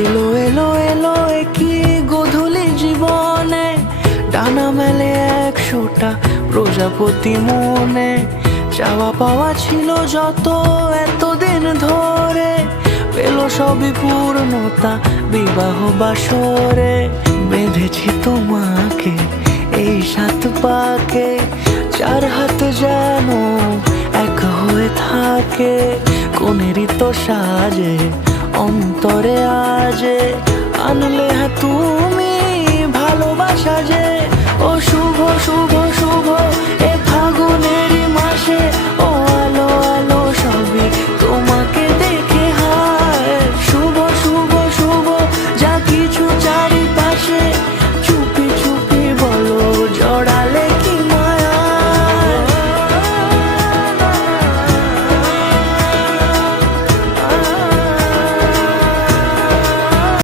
এলো এলো এলো কি গোধূলি জীবনে, ডানা মেলে 100টা প্রজাপতি মনে। চাওয়া পাওয়া ছিল যত এতদিন ধরে, পেল সবই পূর্ণতা বিবাহ বাসরে। বেঁধেছি তোমাকে এই 7 পাকে, 4 হাত যেন এক হয়ে থাকে। কোনেরই তো সাজে অন্তরে আজে, আনলে তুমি ভালোবাসা যে। ও শুভ শুভ